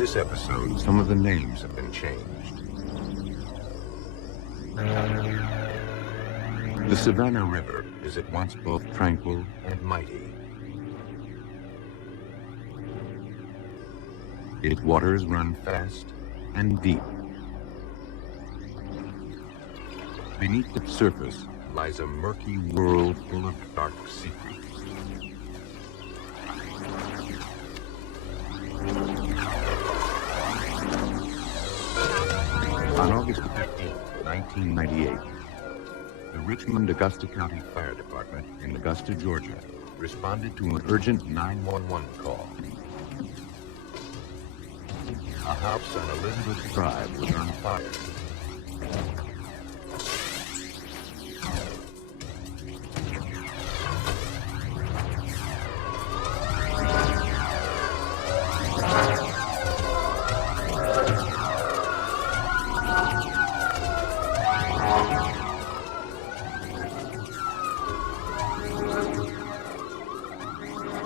this episode, some of the names have been changed. The Savannah River is at once both tranquil and mighty. Its waters run fast and deep. Beneath its surface lies a murky world full of dark secrets. On August 15, 1998, the Richmond Augusta County Fire Department in Augusta, Georgia, responded to an urgent 911 call. A house on Elizabeth Drive was on fire.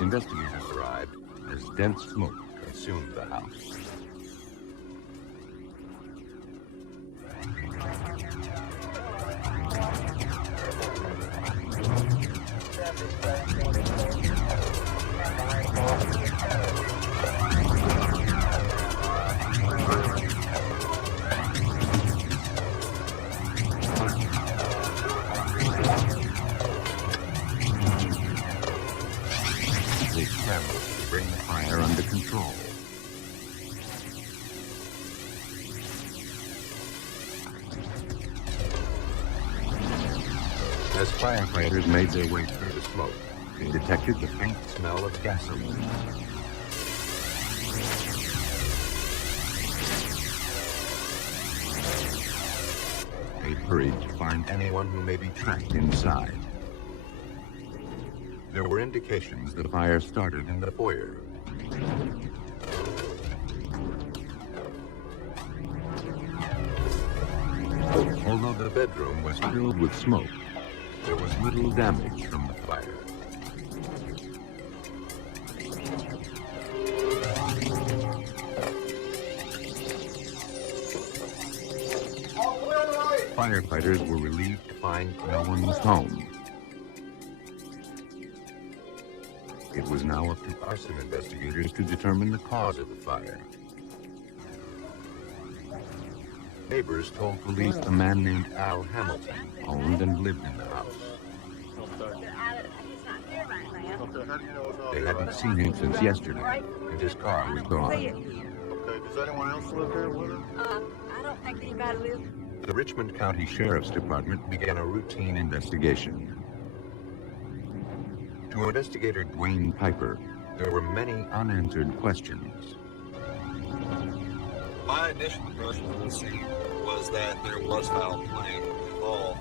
Investigators arrived as dense smoke consumed the house. They scrambled to bring the fire under control. As firefighters made their way through the smoke, they detected the faint smell of gasoline. They hurried to find anyone who may be trapped inside. There were indications the fire started in the foyer. Although the bedroom was filled with smoke, there was little damage from the fire. Firefighters were relieved to find no one was home. It was now up to arson investigators to determine the cause of the fire. Neighbors told police a man named Al Hamilton owned and lived in the house. They hadn't seen him since yesterday, and his car was gone. Okay, does anyone else live here with him? I don't think anybody lives. The Richmond County Sheriff's Department began a routine investigation. To investigator Dwayne Piper, there were many unanswered questions. My initial impression of the scene was that there was foul play involved.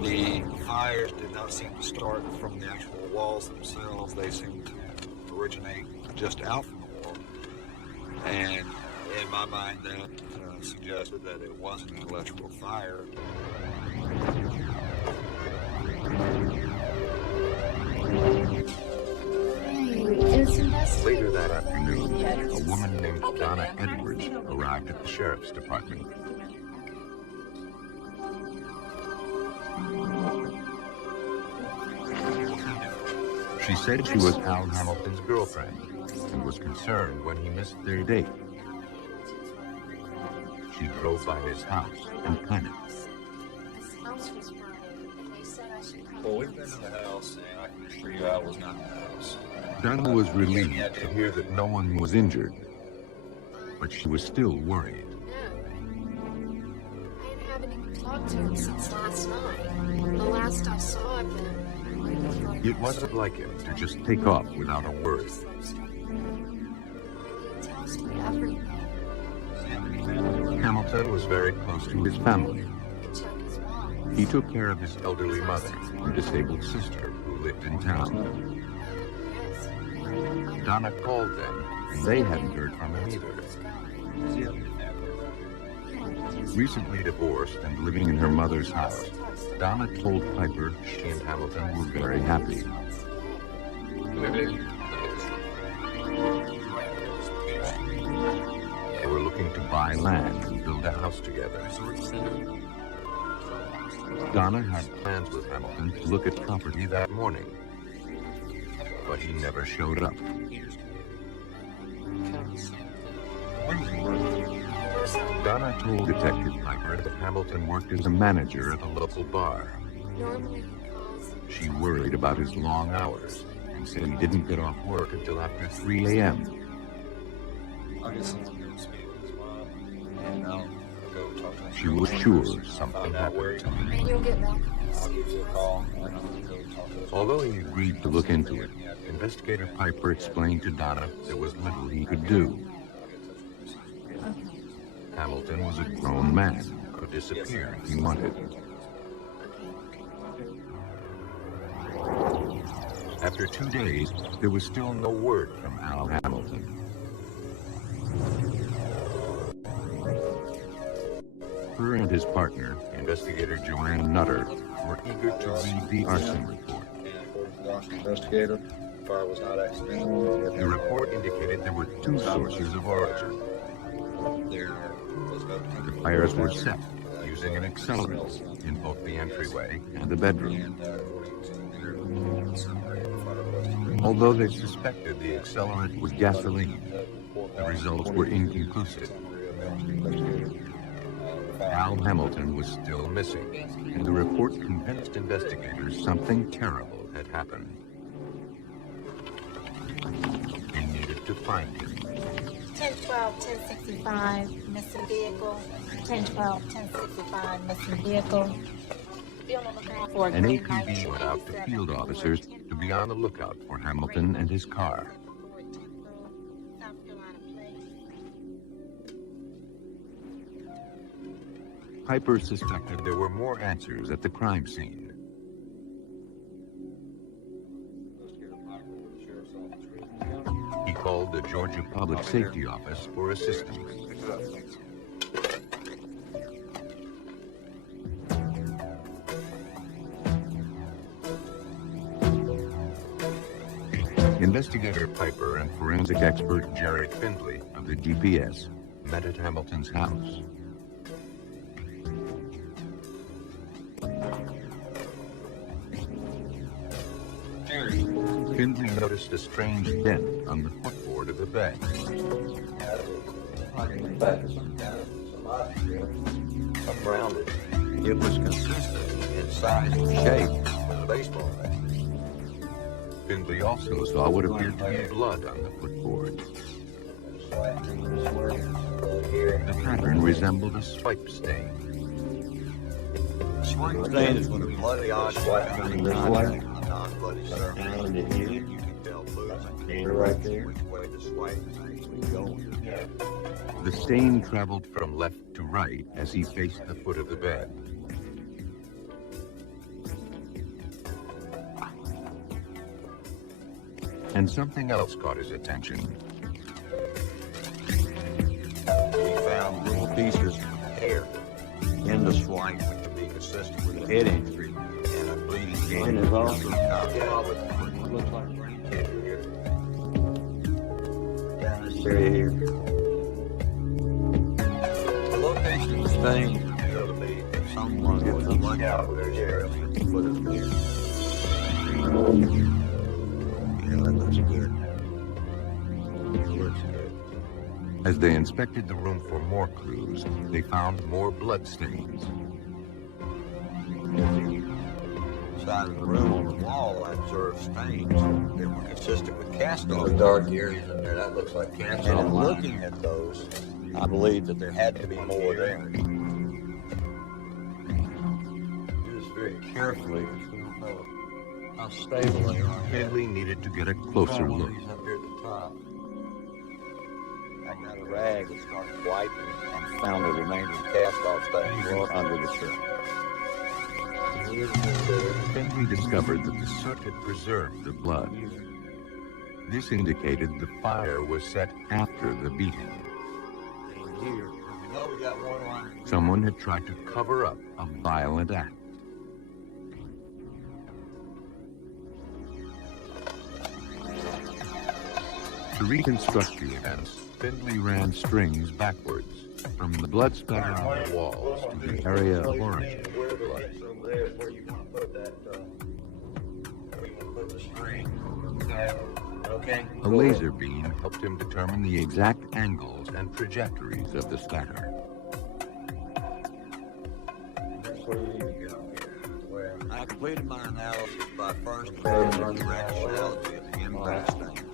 The fires did not seem to start from the actual walls themselves. They seemed to originate just out from the wall. And in my mind, that suggested that it wasn't an electrical fire. Later that afternoon, a woman named Donna Edwards arrived at the Sheriff's Department. She said she was Al Hamilton's girlfriend and was concerned when he missed their date. She drove by his house and panicked. Well, we've been in the house, and I can assure you I was not in the house. Donna was relieved to hear that no one was injured, but she was still worried. I haven't even talked to him since last night. The last I saw of him. It wasn't like him to just take off without a word. He tells me everything. Hamilton was very close to his family. Check his mom. He took care of his elderly mother and disabled sister who lived in town. Donna called them, and they hadn't heard from him either. Recently divorced and living in her mother's house, Donna told Piper she and Hamilton were very happy. planning to buy land and build a house together. Donna had plans with Hamilton to look at property that morning, but he never showed up. Donna told Detective Piper that Hamilton worked as a manager at a local bar. Normally he calls. She worried about his long hours and said he didn't get off work until after 3 a.m. I'll get someone to go speak with his mom, and I'll go talk to him. She was sure something happened. And you'll get back. I'll give you a call, and I'll go talk to his mom. Although he agreed to look into it, Investigator Piper explained to Donna there was little he could do. Hamilton was a grown man, could disappear if he wanted. After 2 days, there was still no word from Al Hamilton. Her and his partner, Investigator Joanne Nutter, were eager to read the arson report. Investigator, the fire was not accidental. The report indicated there were 2 sources of origin. There was no The fires were set using an accelerant in both the entryway and the bedroom. Although they suspected the accelerant was gasoline, the results were inconclusive. Al Hamilton was still missing, and the report convinced investigators something terrible had happened. They needed to find him. 1012-1065, missing vehicle. 1012-1065, missing vehicle. Be on the lookout for a An green APB light. went out to field officers to be on the lookout for Hamilton and his car. South Carolina plate. Piper suspected there were more answers at the crime scene. He called the Georgia Public Safety Office for assistance. Investigator Piper and forensic expert Jerry Findley of the GPS met at Hamilton's house. Findley noticed a strange dent on the footboard of the bed. Around it. It was consistent in size and shape with a baseball bat. Findley also saw what appeared to be blood on the footboard. The pattern resembled a swipe stain. Swipe stain is when a bloody odd swipe between non-bloody surface. You can tell movement Right there. which way the swipe is actually going. The stain traveled from left to right as he faced the foot of the bed. And something else caught his attention. We found little pieces of hair in the swipe, which would be consistent with a head injury and a bleeding hand. Mine is also. Yeah, with Looks like brain tissue here. down this area here. The location of the stain would appear to be that someone was look out with their hair at the foot of the bed. Yeah, that looks good. Looks good. As they inspected the room for more clues, they found more blood stains. Side of the room on the wall, I observed stains that were consistent with cast off. Dark areas in there, that looks like cast off. And looking at those, I believe that there had to be more there. Do this very carefully because we don't know how stable they are. Findley needed to get a closer look. Up here at the top. I got a rag and started wiping and found the remaining cast off stains right under the shirt. Findley discovered that the soot had preserved the blood. This indicated the fire was set after the beating. Here, we know we got one line. Someone had tried to cover up a violent act. To reconstruct the events, Findlay ran strings backwards from the blood spatter on the walls to the area of origin of the blood. There is where you want to put that, where you want to put the string. Okay. A laser beam helped him determine the exact angles and trajectories of the spatter. That's where you need to go here. Well, I completed my analysis by first measuring the directionality of the impact stains.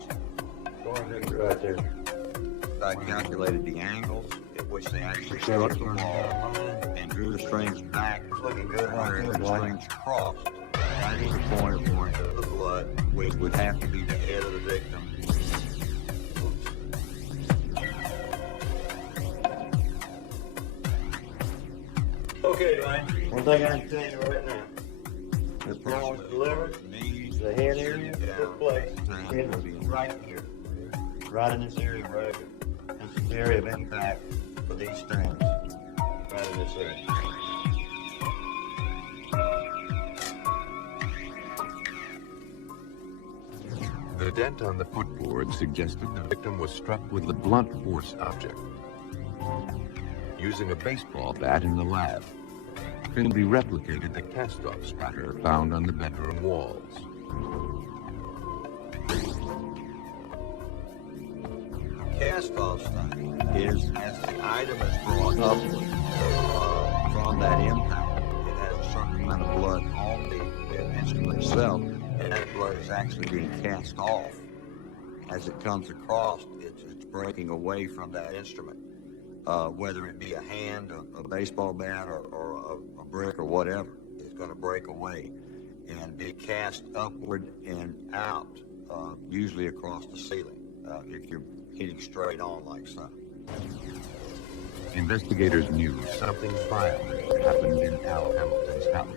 Go ahead, right there. I calculated the angles at which they actually struck the wall and drew the strings back. It's looking good where the strings crossed. That is the point of origin of the blood, which would have to be the head of the victim. Okay, Dwayne. One thing I can tell you right now. The ball was delivered. The head area took place. It will be right here. Right in this area right here. That's the area of impact for these strands. Right in this area. The dent on the footboard suggested the victim was struck with a blunt force object. Using a baseball bat in the lab, Findlay replicated the cast-off spatter found on the bedroom walls. Cast-off stain is as the item is brought upward from that impact. It has a certain amount of blood on the instrument itself, and that blood is actually being cast off. As it comes across, it's breaking away from that instrument, whether it be a hand, a baseball bat, or a brick or whatever. It's going to break away and be cast upward and out, usually across the ceiling, if you're hitting straight on like so. Investigators knew something violent happened in Al Hamilton's house.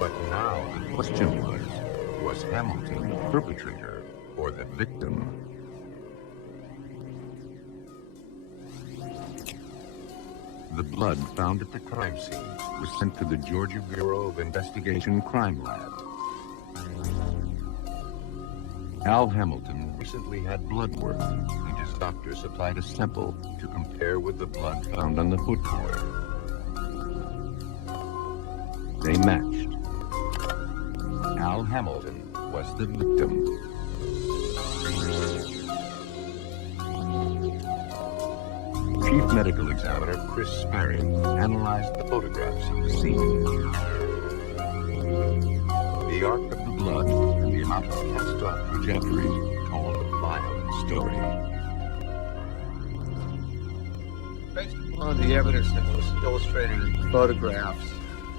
But now the question was Hamilton the perpetrator or the victim? The blood found at the crime scene was sent to the Georgia Bureau of Investigation Crime Lab. Al Hamilton recently had blood work, and his doctor supplied a sample to compare with the blood found on the footboard. They matched. Al Hamilton was the victim. Chief Medical Examiner Chris Sparring analyzed the photographs of the scene. The arc of the blood and the amount of cast-off trajectories told a violent story. Based upon the evidence that was illustrated in the photographs,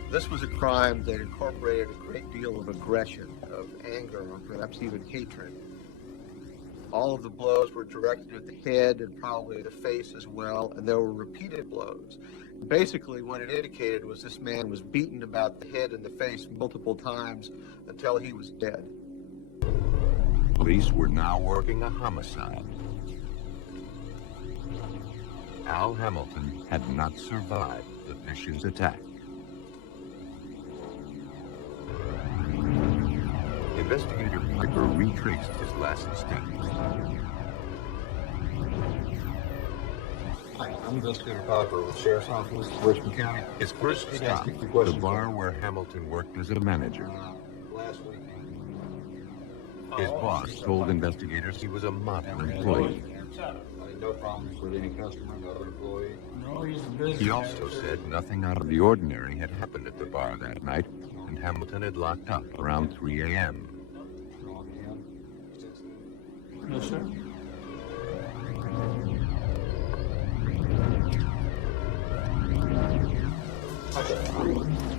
this was a crime that incorporated a great deal of aggression, of anger, or perhaps even hatred. All of the blows were directed at the head and probably the face as well, and there were repeated blows. Basically, what it indicated was this man was beaten about the head and the face multiple times until he was dead. Police were now working a homicide. Al Hamilton had not survived the vicious attack. Investigator Piper retraced his last steps. Hi, I'm Investigator Piper with Sheriff's Office, Richmond County. His first stop, the bar where Hamilton worked as a manager. Last weekend. His boss told investigators he was a model employee. I had no problems with any customer, no other employee. No, he's a business. He also said nothing out of the ordinary had happened at the bar that night, and Hamilton had locked up around 3 a.m. No, sir.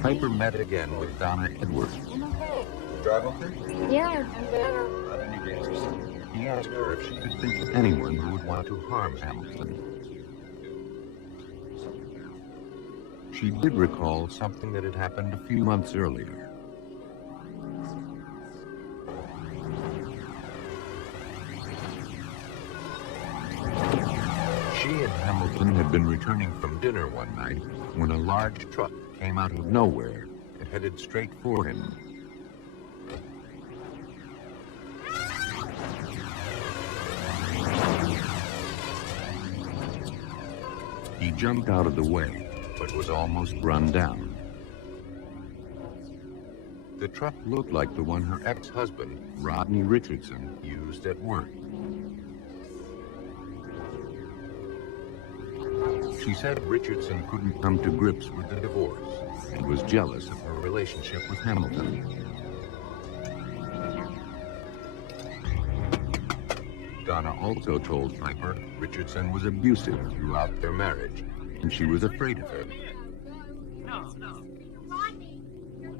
Piper met again with Donna Edwards. I'm okay. You drive okay? Yeah, I'm better. I need answers. He asked her if she could think of anyone who would want to harm Hamilton. She did recall something that had happened a few months earlier. She and Hamilton had been returning from dinner one night when a large truck came out of nowhere and headed straight for him. jumped out of the way, but was almost run down. The truck looked like the one her ex-husband, Rodney Richardson, used at work. She said Richardson couldn't come to grips with the divorce and was jealous of her relationship with Hamilton. Donna also told Piper Richardson was abusive throughout their marriage, and she was afraid of him.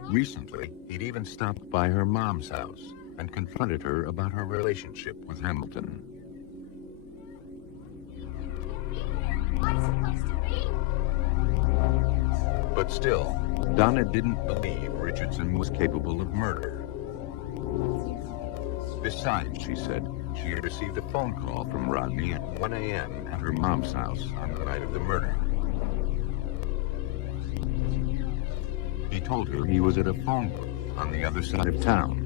Recently, he'd even stopped by her mom's house and confronted her about her relationship with Hamilton. But still, Donna didn't believe Richardson was capable of murder. Besides, she said, she had received a phone call from Rodney at 1 a.m. at her mom's house on the night of the murder. He told her he was at a phone booth on the other side of town.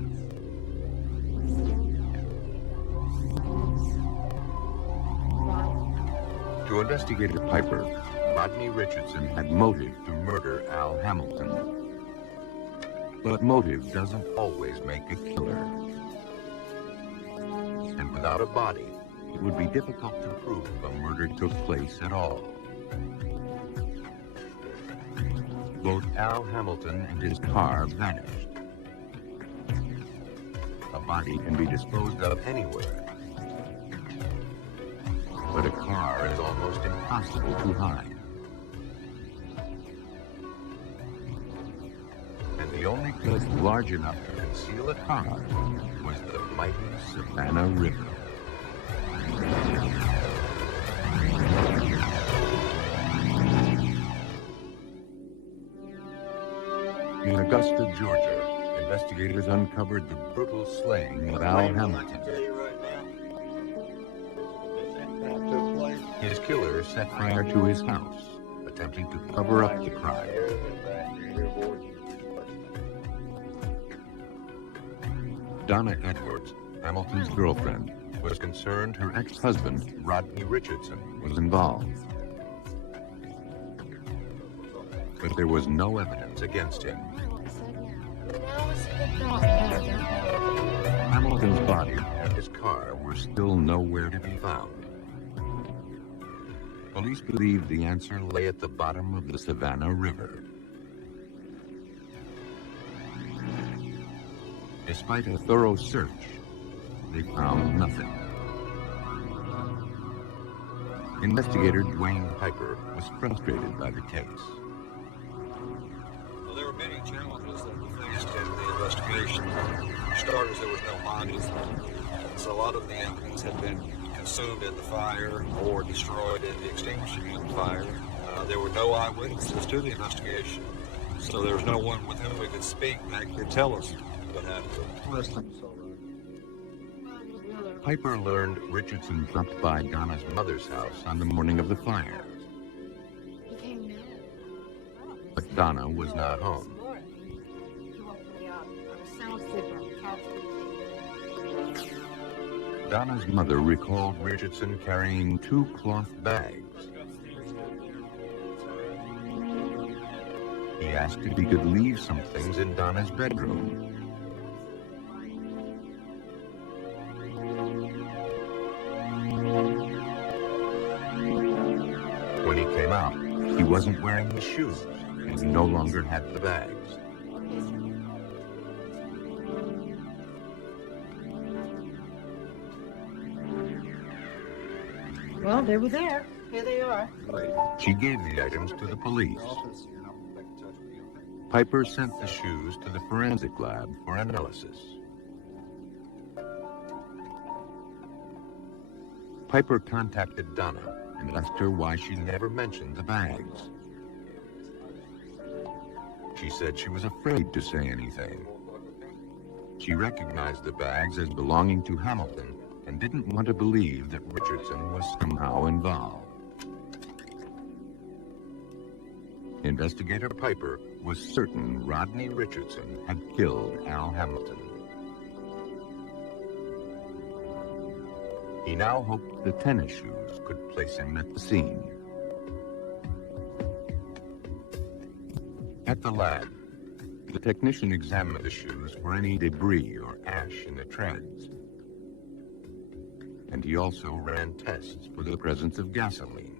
To Investigator Piper, Rodney Richardson had motive to murder Al Hamilton. But motive doesn't always make a killer. And without a body, it would be difficult to prove a murder took place at all. Both Al Hamilton and his car vanished. A body can be disposed of anywhere, but a car is almost impossible to hide. And the only place large enough to conceal a car was the mighty Savannah River. In Augusta, Georgia, investigators uncovered the brutal slaying of Al Hamilton. His killer set fire to his house, attempting to cover up the crime. Donna Edwards, Hamilton's girlfriend, was concerned her ex-husband, Rodney Richardson, was involved. But there was no evidence against him. Hamilton's body and his car were still nowhere to be found. Police believed the answer lay at the bottom of the Savannah River. Despite a thorough search, they found nothing. Investigator Dwayne Piper was frustrated by the case. Well, there were many challenges that we faced in the investigation. For starters, there was no bodies, so a lot of the evidence had been consumed in the fire or destroyed in the extinguishing of the fire. There were no eyewitnesses to the investigation, so there was no one with whom we could speak that could tell us what happened. Piper learned Richardson dropped by Donna's mother's house on the morning of the fire. But Donna was not home. Donna's mother recalled Richardson carrying 2 cloth bags. He asked if he could leave some things in Donna's bedroom. When he came out, he wasn't wearing his shoes and no longer had the bags. Well, they were there. Here they are. She gave the items to the police. Piper sent the shoes to the forensic lab for analysis. Piper contacted Donna and asked her why she never mentioned the bags. She said she was afraid to say anything. She recognized the bags as belonging to Hamilton and didn't want to believe that Richardson was somehow involved. Investigator Piper was certain Rodney Richardson had killed Al Hamilton. He now hoped the tennis shoes could place him at the scene. At the lab, the technician examined the shoes for any debris or ash in the treads. And he also ran tests for the presence of gasoline.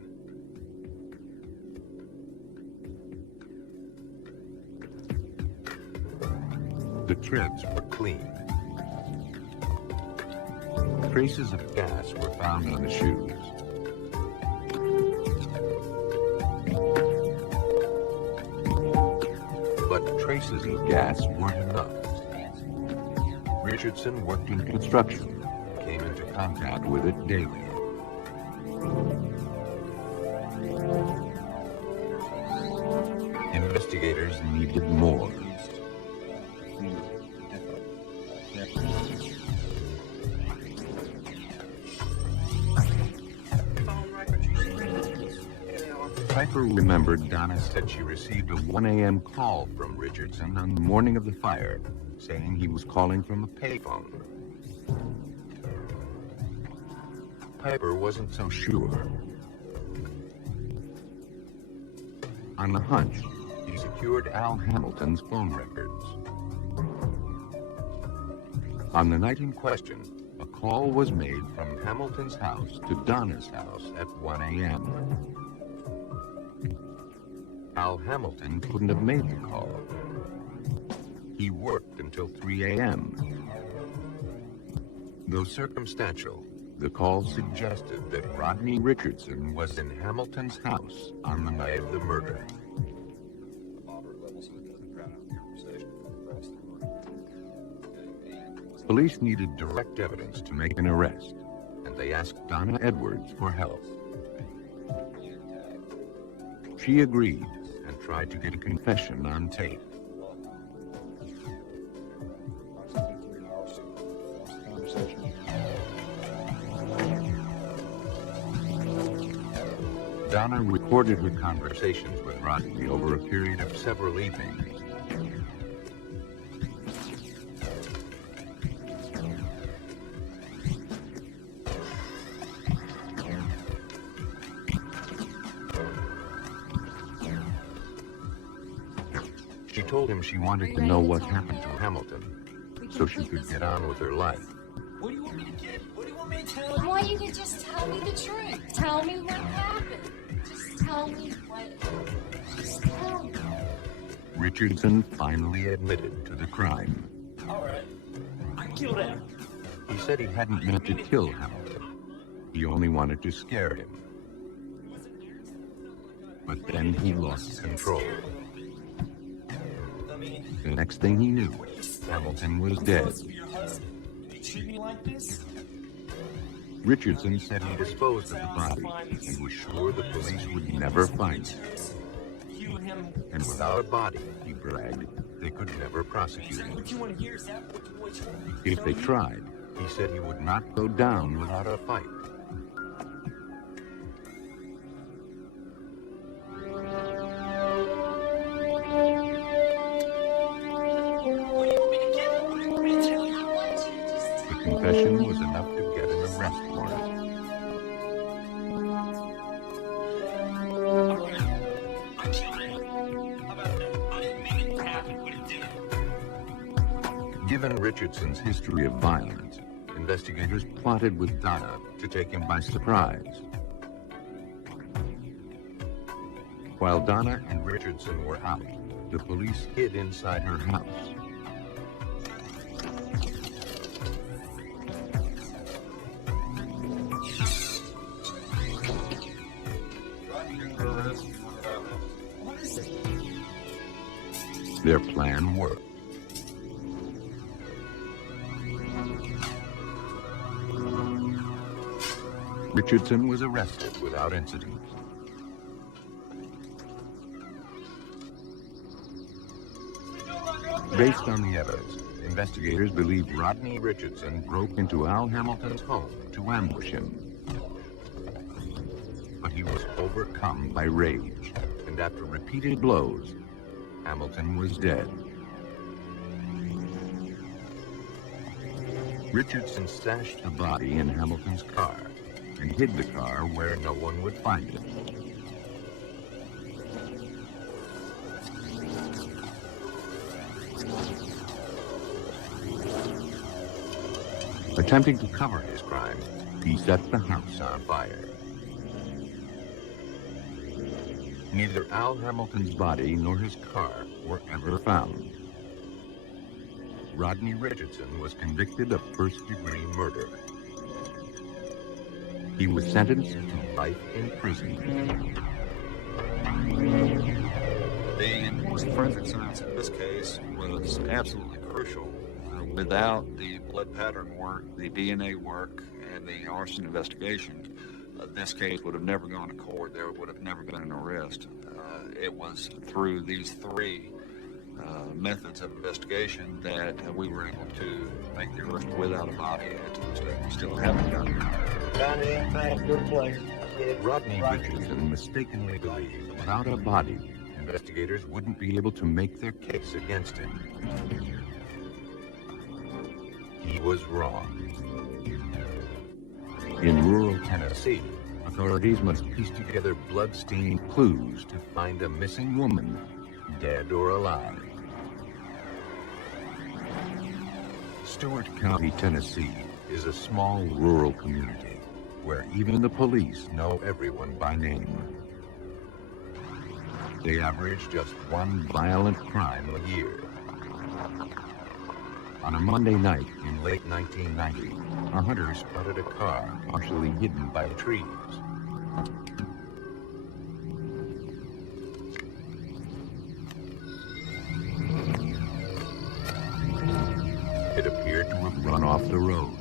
The treads were clean. Traces of gas were found on the shoes. But traces of gas weren't enough. Richardson worked in construction and came into contact with it daily. Investigators needed more. Piper remembered Donna said she received a 1 a.m. call from Richardson on the morning of the fire, saying he was calling from a payphone. Piper wasn't so sure. On a hunch, he secured Al Hamilton's phone records. On the night in question, a call was made from Hamilton's house to Donna's house at 1 a.m. Al Hamilton couldn't have made the call. He worked until 3 a.m. Though circumstantial, the call suggested that Rodney Richardson was in Hamilton's house on the night of the murder. Police needed direct evidence to make an arrest, and they asked Donna Edwards for help. She agreed and tried to get a confession on tape. Donna recorded her conversations with Rodney over a period of several evenings. She told him she wanted to know what happened to Hamilton, so she could get on with her life. What do you want me to get? What do you want me to tell I you? want you to just tell me the truth. Tell me what happened. Just tell me what. Just tell me. Richardson finally admitted to the crime. All right. I killed him. He said he hadn't meant to kill Hamilton. He only wanted to scare him. But then he lost control. The next thing he knew, Hamilton was dead. Supposed to be your husband. You treat me like this? Richardson said he disposed of the body and was sure the police would never find it. You and him. And without a body, he bragged, they could never prosecute Is that him. what you want to hear? Is that what you want me to If tell they you? tried, he said he would not go down without a fight. What do you want me to get? What do you want me to tell you? I want you to just The tell me. confession was enough to get an arrest warrant. All right. I killed him. How about that? I didn't mean it to happen, but it did. Given Richardson's history of violence, investigators plotted with Donna to take him by surprise. While Donna and Richardson were out, the police hid inside her house. What is it? Their plan worked. Richardson was arrested without incident. Based on the evidence, investigators believe Rodney Richardson broke into Al Hamilton's home to ambush him. But he was overcome by rage, and after repeated blows, Hamilton was dead. Richardson stashed the body in Hamilton's car and hid the car where no one would find it. Attempting to cover his crime, he set the house on fire. Neither Al Hamilton's body nor his car were ever found. Rodney Richardson was convicted of first-degree murder. He was sentenced to life in prison. The forensic science in this case was absolutely crucial. Without the blood pattern work, the DNA work, and the arson investigation, this case would have never gone to court. There would have never been an arrest. It was through these three methods of investigation that we were able to make the arrest without a body, and to this day we still haven't done it. Rodney Richardson mistakenly believed without a body, investigators wouldn't be able to make their case against him. He was wrong. In rural Tennessee, authorities must piece together blood-stained clues to find a missing woman, dead or alive. Stewart County, Tennessee is a small rural community where even the police know everyone by name. They average just one violent crime a year. On a Monday night in late 1990, a hunter spotted a car partially hidden by trees. It appeared to have run off the road.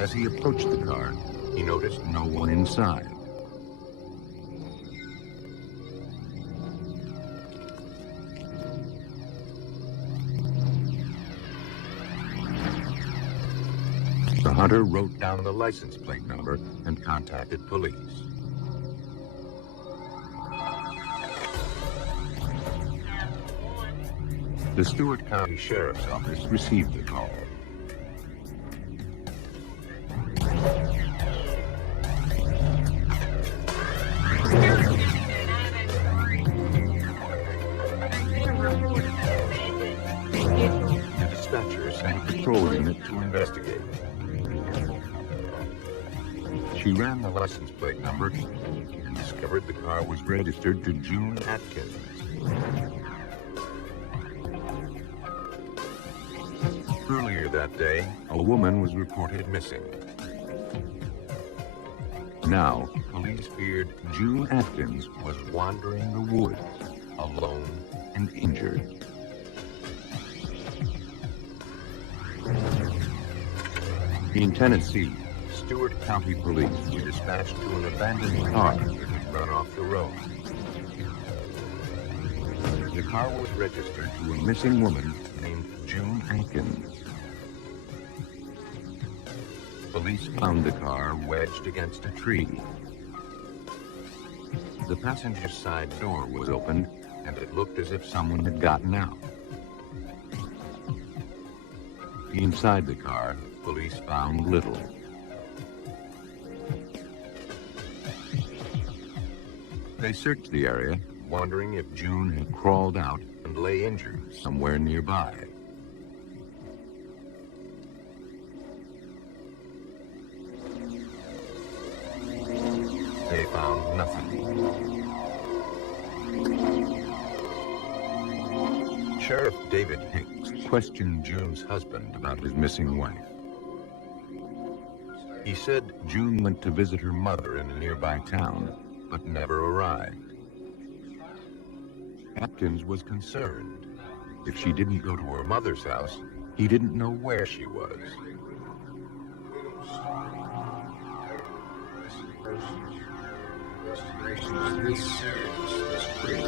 As he approached the car, he noticed no one inside. The hunter wrote down the license plate number and contacted police. The Stewart County Sheriff's Office received the call. The dispatcher sent a patrol unit to investigate. She ran the license plate number and discovered the car was registered to June Atkins. Earlier that day, a woman was reported missing. Now, police feared June Atkins was wandering the woods, alone and injured. In Tennessee, Stewart County police were dispatched to an abandoned car that had run off the road. The car was registered to a missing woman named June Atkins. Police found the car wedged against a tree. The passenger side door was opened, and it looked as if someone had gotten out. Inside the car, police found little. They searched the area, wondering if June had crawled out and lay injured somewhere nearby. They found nothing. Sheriff David Hicks questioned June's husband about his missing wife. He said June went to visit her mother in a nearby town, but never arrived. Atkins was concerned. If she didn't go to her mother's house, he didn't know where she was.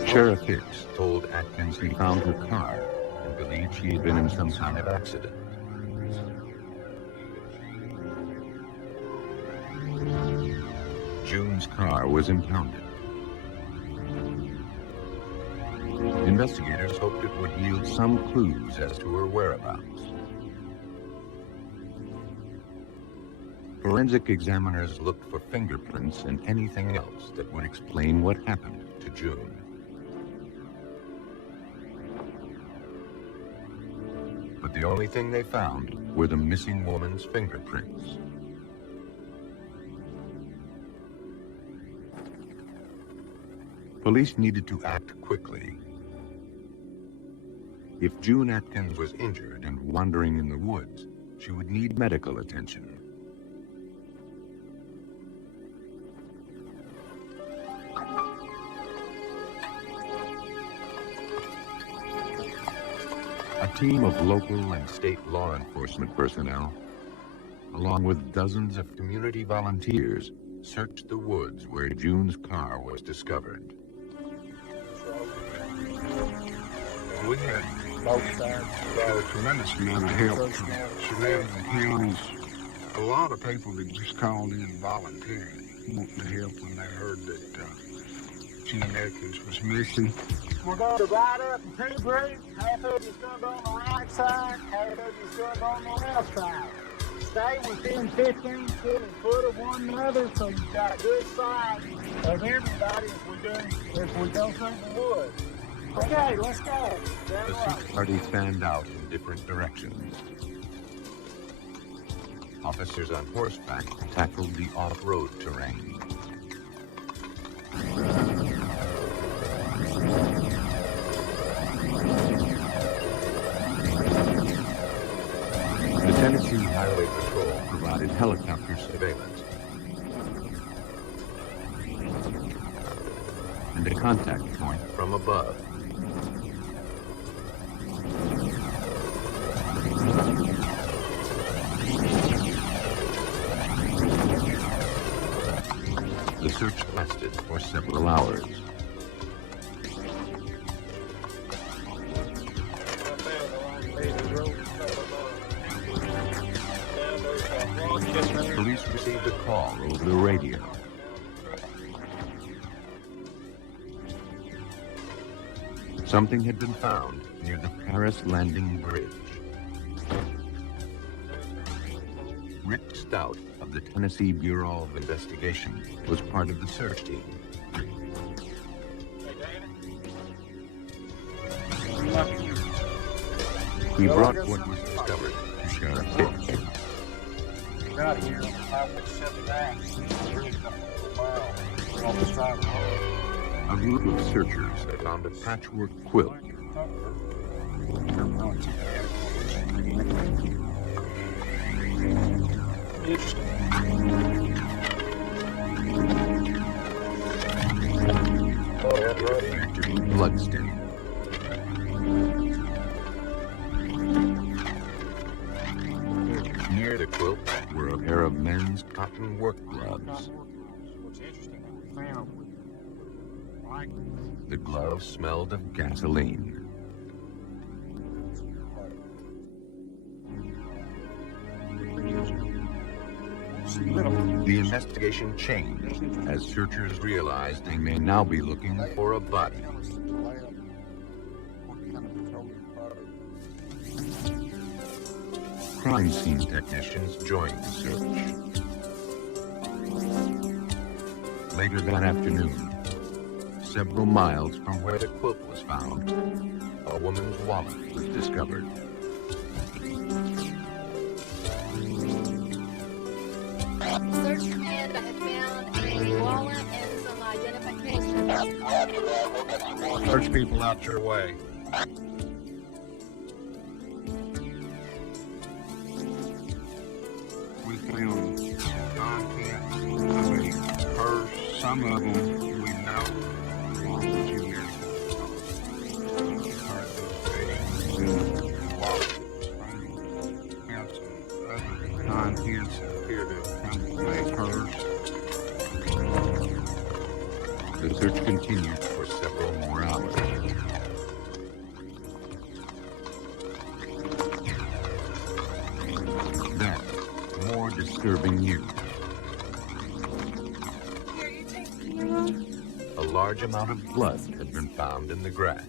Sheriff Hicks told Atkins he found her car and believed she had been in some kind of accident. June's car was impounded. Investigators hoped it would yield some clues as to her whereabouts. Forensic examiners looked for fingerprints and anything else that would explain what happened to June. but the only thing they found were the missing woman's fingerprints. Police needed to act quickly. If June Atkins was injured and wandering in the woods, she would need medical attention. A team of local and state law enforcement personnel, along with dozens of community volunteers, searched the woods where June's car was discovered. We had both sides got a tremendous amount of help from surrounding counties. A lot of people that just called in volunteering, wanting to help when they heard that June Atkins was missing. We're going to ride up in two groups. Half of you's going to go on the right side, half of you's going to go on the left side. Stay within 15 foot of one another so you've got a good sight of everybody as we go through the woods. Okay, let's go. The search party fanned out in different directions. Officers on horseback tackled the off-road terrain. The Tennessee Highway Patrol provided helicopter surveillance and a contact point from above. The search lasted for several hours. Police received a call over the radio. Something had been found near the Paris Landing Bridge. Rick Stout of the Tennessee Bureau of Investigation was part of the search team. He brought what was discovered to Sheriff Pitts. Out of here on Highway 79, on the side of the road. A group of searchers had found a patchwork quilt. To be bloodstained. Near the quilt were a pair of men's cotton work gloves. The gloves smelled of gasoline. The investigation changed as searchers realized they may now be looking for a body. Crime scene technicians joined the search. Later that afternoon, several miles from where the quilt was found, a woman's wallet was discovered. Search command, I have found a wallet and some identification. Search people out your way. We found contents, I mean, purse, some of them we know belong to June Atkins. Found some other contents that appear to come from a purse. The search continued for several more hours. Then, more disturbing news. A large amount of blood had been found in the grass.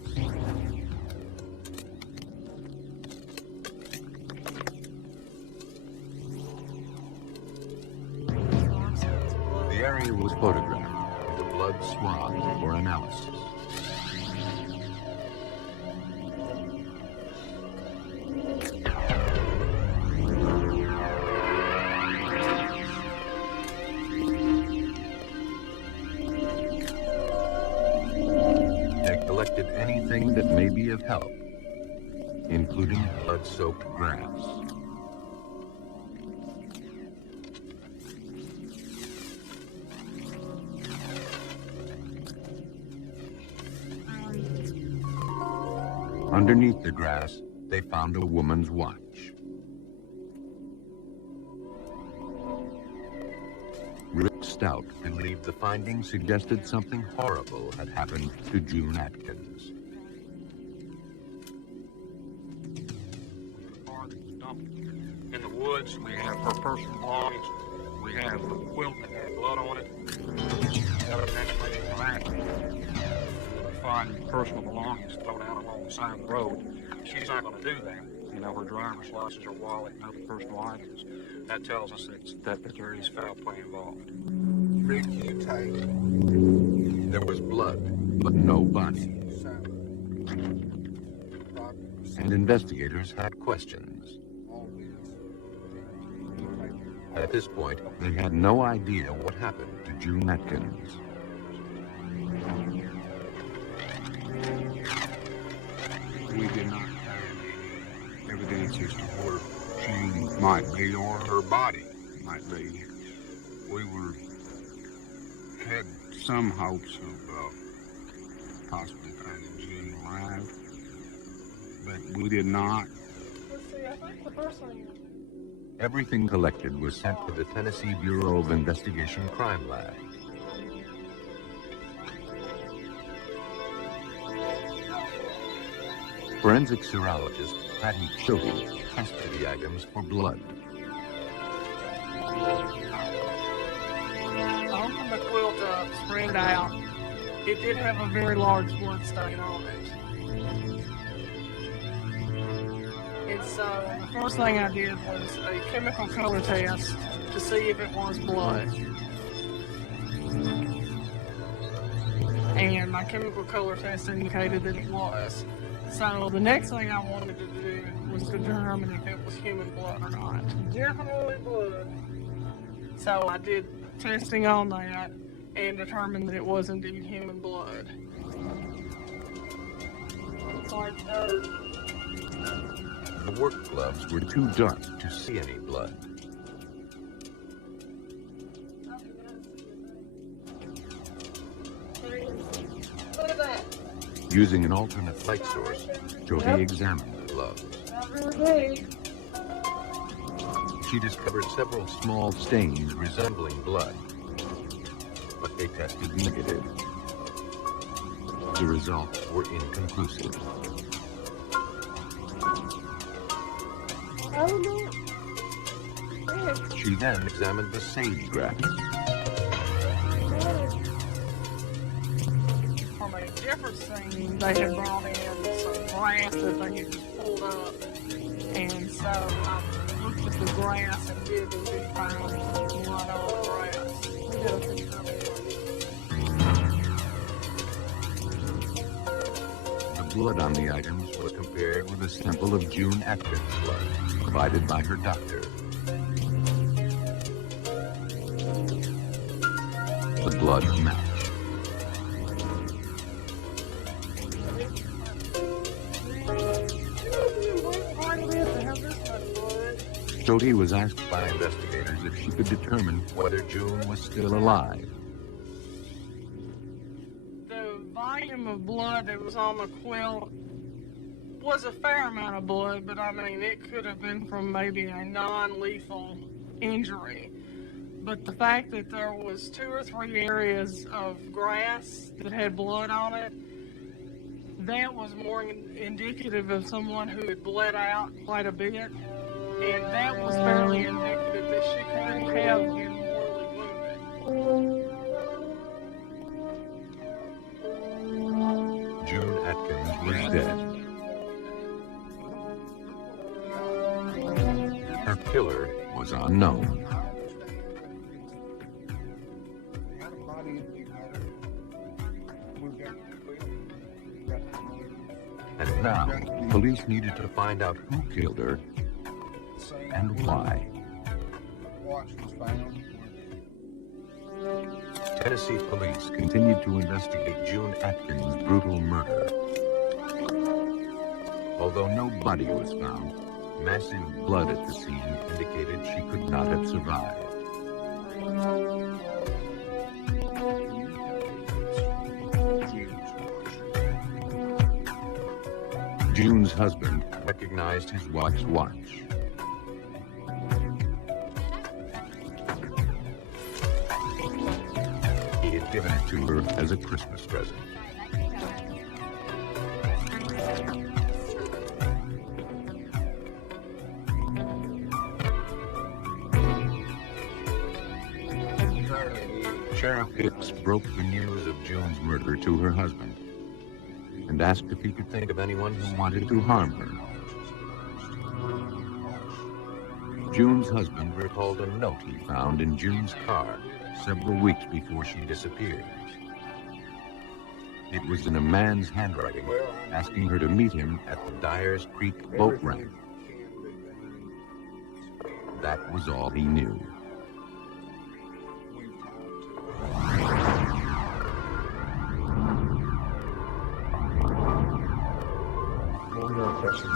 The area was photographed, the blood swabbed for analysis. may be of help, including blood-soaked grass. Underneath the grass, they found a woman's watch. Rick Stout believed the findings suggested something horrible had happened to June Atkins. In the woods, we have her personal belongings. We have a quilt that had blood on it. Evidently, we find personal belongings thrown out along the side of the road. She's not going to do that. You know, her driver's license, her wallet, and other personal items. That tells us that there is foul play involved. Rick, you take. There was blood, but no body. And investigators had questions. At this point, they had no idea what happened to June Atkins. We did not have any evidence as to where she might be or her body might be. We had some hopes of possibly finding June alive, but we did not. Let's see, I think the first thing. Everything collected was sent to the Tennessee Bureau of Investigation Crime Lab. Forensic serologist Patty Chilty tested the items for blood. Open the quilt up, spread it out. It did have a very large blood stain on it. And so the first thing I did was a chemical color test to see if it was blood. And my chemical color test indicated that it was. So the next thing I wanted to do was determine if it was human blood or not. Definitely blood. So I did testing on that and determined that it was indeed human blood. The work gloves were too dark to see any blood. Look at that. Using an alternate light source, Jody examined the gloves. She discovered several small stains resembling blood, but they tested negative. The results were inconclusive. She then examined the sage grass. From a different scene, they had brought in some grass that they had just pulled up. And so I looked at the grass and did indeed find blood on the grass. We did a picture of it. The blood on the items was compared with a sample of June Atkins' blood provided by her doctor. The blood matched. Jody was asked by investigators if she could determine whether June was still alive. The volume of blood that was on the quilt was a fair amount of blood, but I mean, it could have been from maybe a non-lethal injury. But the fact that there was 2 or 3 areas of grass that had blood on it, that was more indicative of someone who had bled out quite a bit. And that was fairly indicative that she couldn't have been mortally wounded. June Atkins was dead. Her killer was unknown. And now, police needed to find out who killed her and why. Tennessee police continued to investigate June Atkins' brutal murder. Although no body was found, massive blood at the scene indicated she could not have survived. June's husband recognized his wife's watch. He had given it to her as a Christmas present. Sheriff Hicks broke the news of June's murder to her husband and asked if he could think of anyone who wanted to harm her. June's husband recalled a note he found in June's car several weeks before she disappeared. It was in a man's handwriting, asking her to meet him at the Dyers Creek boat ramp. That was all he knew.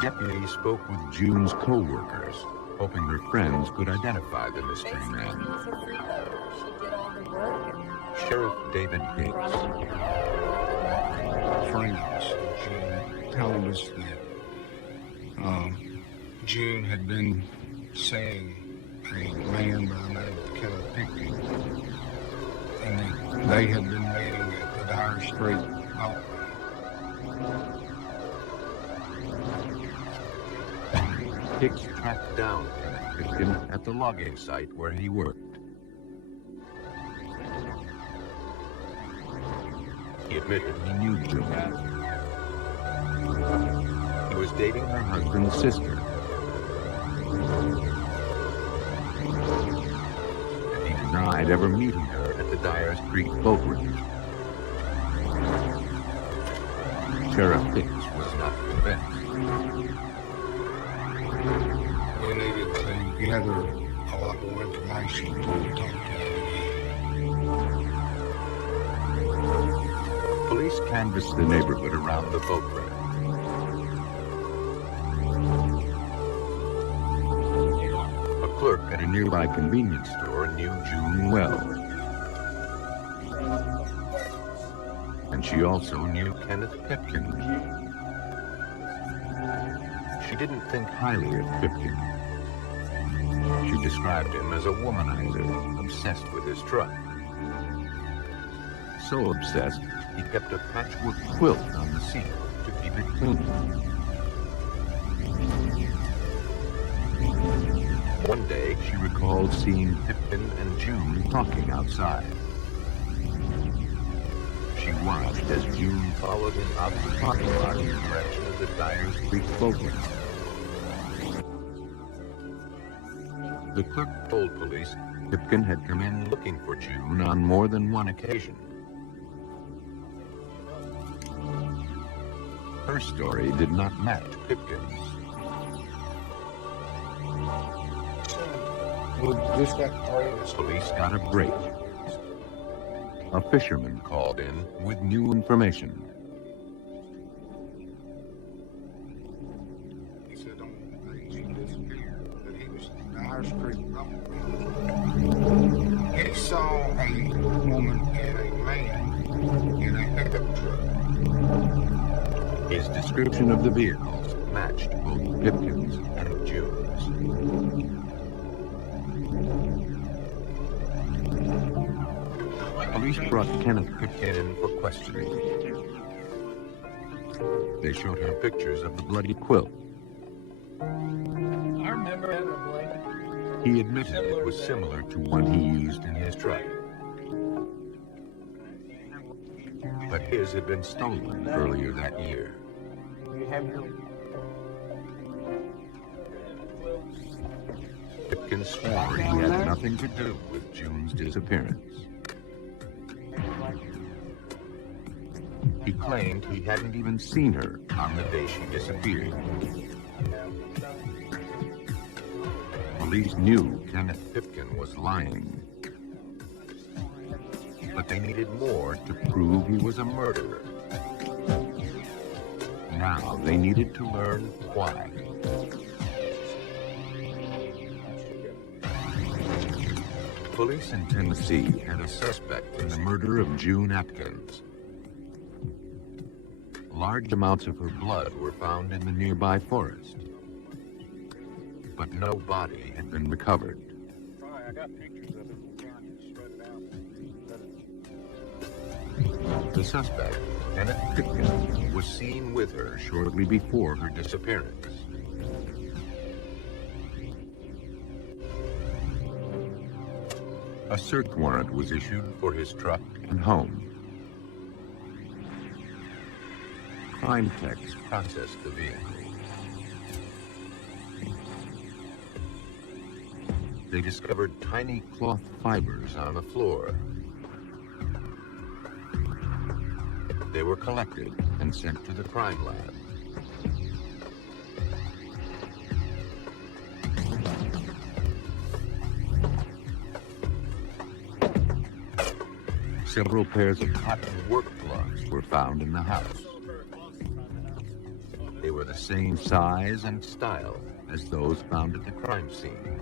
Deputies spoke with June's co-workers, hoping her friends could identify the mystery man. Sheriff David Hicks. Friends of June told us that June had been seeing a man by the name of Kenneth Pickett, and that they had been meeting at the Dyer Street boat. Hicks tracked down Kenneth Pipkin at the logging site where he worked. He admitted he knew June. He was dating her husband's sister. And he denied ever meeting her at the Dyers Creek boat ramp. Sheriff Hicks was not convinced. We needed to gather a lot more information before we talked to him. Police canvassed the neighborhood around the boat ramp. A clerk at a nearby convenience store knew June well. And she also knew Kenneth Pipkin. She didn't think highly of Pipkin. She described him as a womanizer, obsessed with his truck. So obsessed, he kept a patchwork quilt on the seat to keep it clean. One day, she recalled seeing Pipkin and June talking outside. She watched as June followed him out of the parking lot in the direction of the Dyers Creek boat ramp. The clerk told police Pipkin had come in looking for June on more than one occasion. Her story did not match Pipkin's. Police got a break. A fisherman called in with new information. He said on the day she disappeared that he was in the Dyer Street boat. He saw a woman and a man in a pickup truck. His description of the vehicles matched both Pipkin's and June's. Police brought Kenneth Pipkin in for questioning. They showed her pictures of the bloody quilt. I remember having a blanket. He admitted it was similar to one he used in his truck. But his had been stolen earlier that year. You have your Pipkin swore he had nothing to do with June's disappearance. He claimed he hadn't even seen her on the day she disappeared. Police knew Kenneth Pipkin was lying. But they needed more to prove he was a murderer. Now they needed to learn why. Police in Tennessee had a suspect in the murder of June Atkins. Large amounts of her blood were found in the nearby forest, but no body had been recovered. I got pictures of it. We'll try and shred it out. The suspect, Kenneth Pipkin, was seen with her shortly before her disappearance. A search warrant was issued for his truck and home. Crime techs processed the vehicle. They discovered tiny cloth fibers on the floor. They were collected and sent to the crime lab. Several pairs of cotton work gloves were found in the house. They were the same size and style as those found at the crime scene.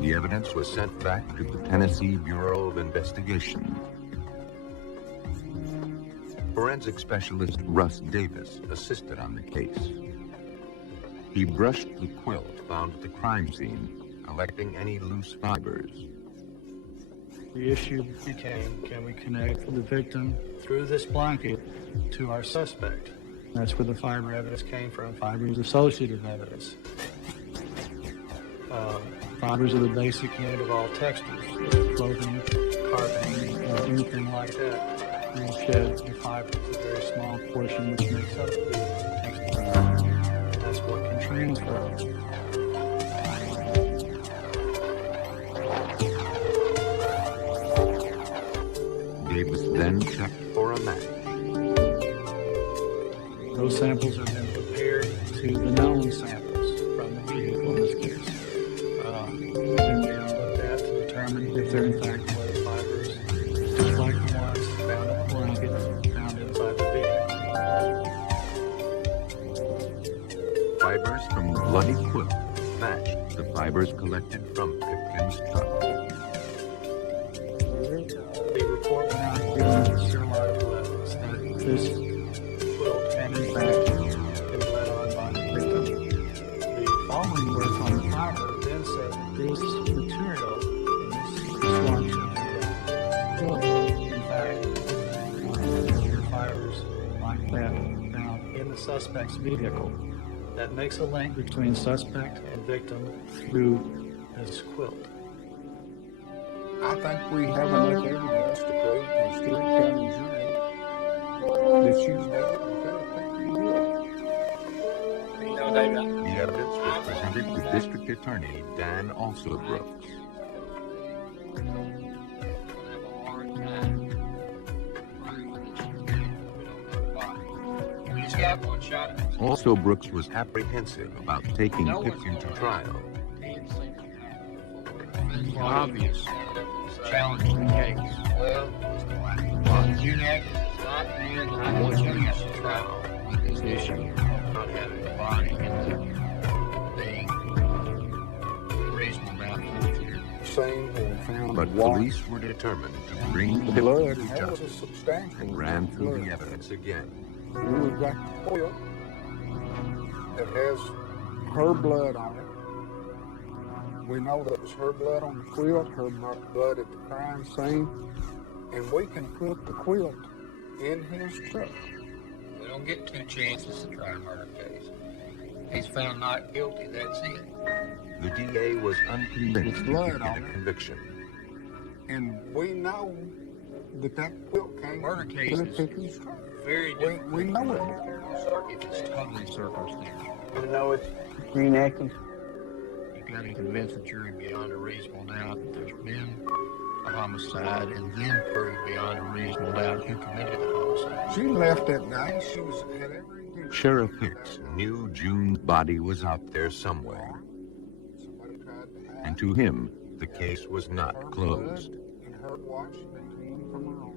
The evidence was sent back to the Tennessee Bureau of Investigation. Forensic specialist Russ Davis assisted on the case. He brushed the quilt found at the crime scene, collecting any loose fibers. The issue became, can we connect the victim through this blanket to our suspect? That's where the fiber evidence came from. Fiber is associative evidence. Fibers are the basic unit of all textiles, clothing, carpeting, anything like that. Green shed, the fiber is a very small portion which makes up the textile. That's what can transfer. Davis then checked for a match. Those samples are then compared to the known samples from the vehicle in this case. They're then looked at to determine if there in fact was fibers, just like the ones found in the blanket found inside the vehicle. Fibers from the bloody quilt matched the fibers collected from Pipkin's truck. The report now given serialized evidence that this quilt had in fact been led on by the victim. The following work on the fiber then said that this material, this construction, quilt, in fact, there are fibers like that found in the suspect's vehicle. That makes a link between suspect and victim through this quilt. I think we have enough evidence to prove to the Stewart County jury that she was dead. The evidence was presented to District Attorney Dan Alsobrooks. Alsobrooks was apprehensive about taking Pipkin to trial. Obvious. Challenging case. Well, June Atkins is not being I want you to have to trial with this issue, not having the body and being reasonable amount of forfeiture. Same and found But police were determined to bring Pipkin to justice and ran through the evidence again. We've got the quilt that has her blood on it. We know that it was her blood on the quilt, her blood at the crime scene, and we can put the quilt in his truck. We don't get two chances to try a murder case. He's found not guilty, that's it. The DA was unconvinced Blood to on get a it. conviction. And we know that that quilt came Murder to cases. the Pipkin's truck. Very different. We know it. If it's totally circumstantial. You know it's Green Atkins. You've got to convince the jury beyond a reasonable doubt that there's been a homicide and then prove beyond a reasonable doubt who committed the homicide. She left that night. She had every intention. Sheriff Hicks knew June's body was out there somewhere, Somebody tried to hide and to him, the case was not her closed. blood and her watch that came from her arm.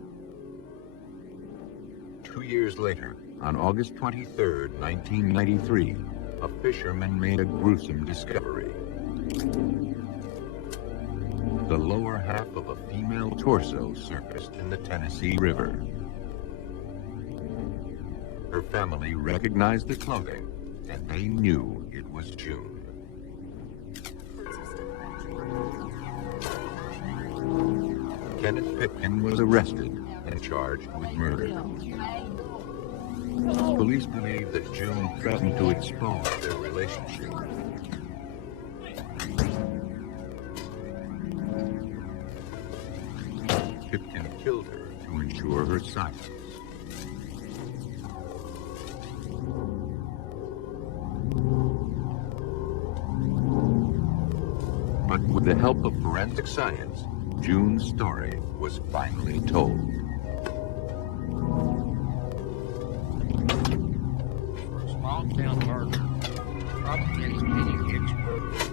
2 years later, on August 23, 1993, a fisherman made a gruesome discovery. The lower half of a female torso surfaced in the Tennessee River. Her family recognized the clothing, and they knew it was June. Kenneth Pipkin was arrested and charged with murder. Police believe that June threatened to expose their relationship. Pipkin killed her to ensure her silence. But with the help of forensic science, June's story was finally told. For a small town murder, probably as many experts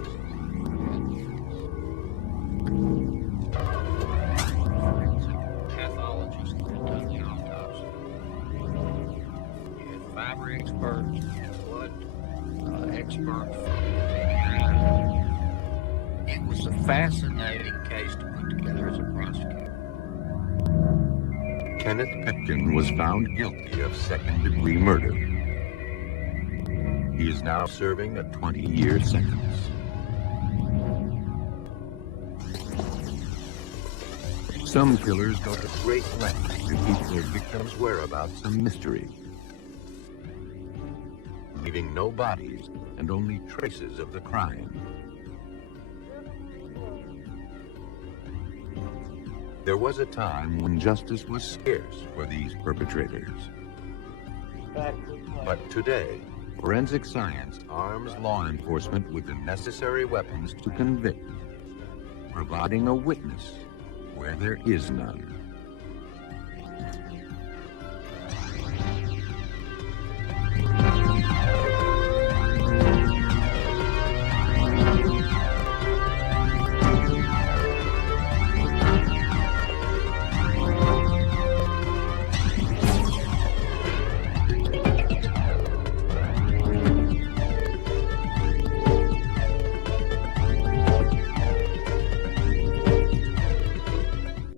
pathologists that done the autopsy. You had fiber experts, you had blood experts. It was a fascinating case to put together as a prosecutor. Kenneth Pipkin was found guilty of second-degree murder. He is now serving a 20-year sentence. Some killers go to great lengths to keep their victims' whereabouts a mystery, leaving no bodies and only traces of the crime. There was a time when justice was scarce for these perpetrators. But today, forensic science arms law enforcement with the necessary weapons to convict, providing a witness where there is none.